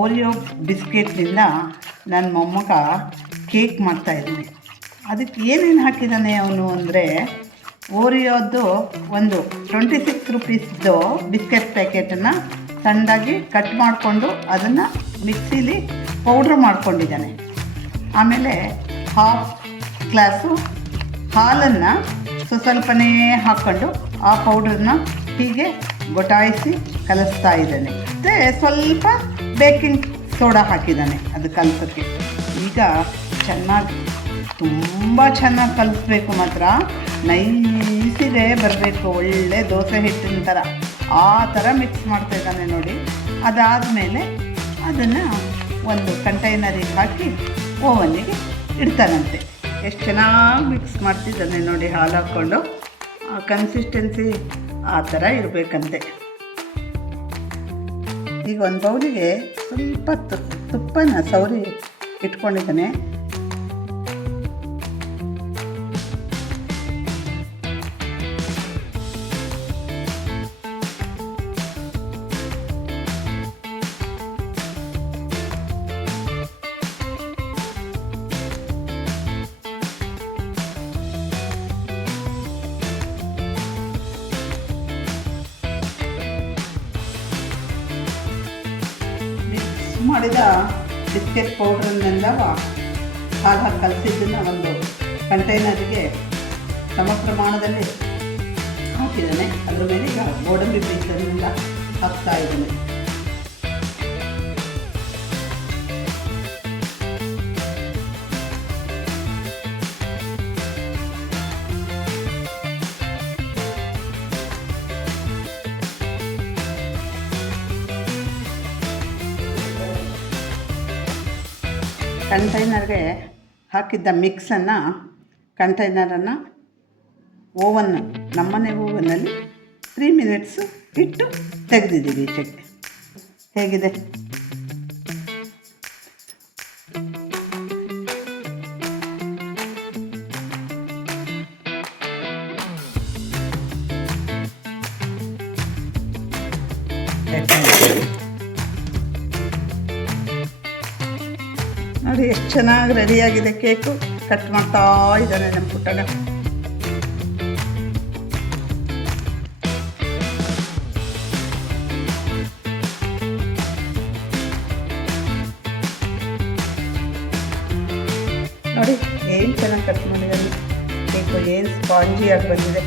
Oreo ಬಿಸ್ಕೆಟ್ನಿಂದ ನನ್ನ ಮೊಮ್ಮಗ cake ಮಾಡ್ತಾಯಿದ್ದಾನೆ. ಅದಕ್ಕೆ ಏನೇನು ಹಾಕಿದ್ದಾನೆ ಅವನು ಅಂದರೆ, ಓರಿಯೋದು ಒಂದು 26 ರೂಪೀಸ್ದು ಬಿಸ್ಕೆಟ್ ಪ್ಯಾಕೆಟನ್ನು ಸಣ್ಣದಾಗಿ ಕಟ್ ಮಾಡಿಕೊಂಡು ಅದನ್ನು ಮಿಕ್ಸಿಲಿ ಪೌಡ್ರ್ ಮಾಡ್ಕೊಂಡಿದ್ದಾನೆ. ಆಮೇಲೆ ಹಾಫ್ ಗ್ಲಾಸು ಹಾಲನ್ನು ಸ್ವಲ್ಪನೇ ಹಾಕ್ಕೊಂಡು ಆ ಪೌಡ್ರನ್ನ ಹೀಗೆ ಗೊಟಾಯಿಸಿ ಕಲಿಸ್ತಾ ಇದ್ದಾನೆ. ಮತ್ತು ಸ್ವಲ್ಪ ಬೇಕಿಂಗ್ ಸೋಡಾ ಹಾಕಿದ್ದಾನೆ ಅದು ಕಲಸೋಕ್ಕೆ. ಈಗ ತುಂಬ ಚೆನ್ನಾಗಿ ಕಲಿಸ್ಬೇಕು, ಮಾತ್ರ ನೈಸಿಗೆ ಬರಬೇಕು, ಒಳ್ಳೆ ದೋಸೆ ಹಿಟ್ಟಿನ ಥರ ಆ ಥರ ಮಿಕ್ಸ್ ಮಾಡ್ತಾಯಿದ್ದಾನೆ ನೋಡಿ. ಅದಾದಮೇಲೆ ಅದನ್ನು ಒಂದು ಕಂಟೈನರಿಗೆ ಹಾಕಿ ಓವನ್ನಿಗೆ ಇಡ್ತಾನಂತೆ. ಎಷ್ಟು ಚೆನ್ನಾಗಿ ಮಿಕ್ಸ್ ಮಾಡ್ತಿದ್ದಾನೆ ನೋಡಿ, ಹಾಲು ಹಾಕ್ಕೊಂಡು. ಆ ಕನ್ಸಿಸ್ಟೆನ್ಸಿ ಆ ಥರ ಇರಬೇಕಂತೆ. ಈಗ ಒಂದು ಬೌಲಿಗೆ ಸ್ವಲ್ಪ ತುಪ್ಪನ ಸವರಿ ಇಟ್ಕೊಂಡಿದ್ದಾನೆ. ಮಾಡಿದ ಬಿಸ್ಕೆಟ್ ಪೌಡ್ರನ್ನೆಲ್ಲ ಹಾಲು ಹಾಕಿ ಕಲಸಿದ್ದನ್ನು ಒಂದು ಕಂಟೈನರಿಗೆ ಸಮ ಪ್ರಮಾಣದಲ್ಲಿ ಹಾಕಿದ್ದಾನೆ. ಅದ್ರ ಮೇಲೆ ಈಗ ಗೋಡಂಬಿ ಬೀಜನ್ನೆಲ್ಲ ಹಾಕ್ತಾ ಇದ್ದಾನೆ. ಕಂಟೈನರ್ಗೆ ಹಾಕಿದ್ದ ಮಿಕ್ಸನ್ನು ಕಂಟೈನರನ್ನು ನಮ್ಮನೆ ಓವನ್ನಲ್ಲಿ 3 ಮಿನಿಟ್ಸು ಇಟ್ಟು ತೆಗೆದಿದ್ದೀವಿ ಈಚೆಗೆ. ಹೇಗಿದೆ? ನೋಡಿ ಎಷ್ಟು ಚೆನ್ನಾಗಿ ರೆಡಿಯಾಗಿದೆ ಕೇಕು. ಕಟ್ ಮಾಡ್ತಾ ಇದ್ದಾನೆ ನಮ್ಮ ಪುಟ್ಟಣ. ನೋಡಿ ಏನು ಚೆನ್ನಾಗಿ ಕಟ್ ಮಾಡಿದ್ದಾನೆ ಕೇಕು, ಏನು ಸ್ಪಾಂಜಿಯಾಗಿ ಬಂದಿದೆ.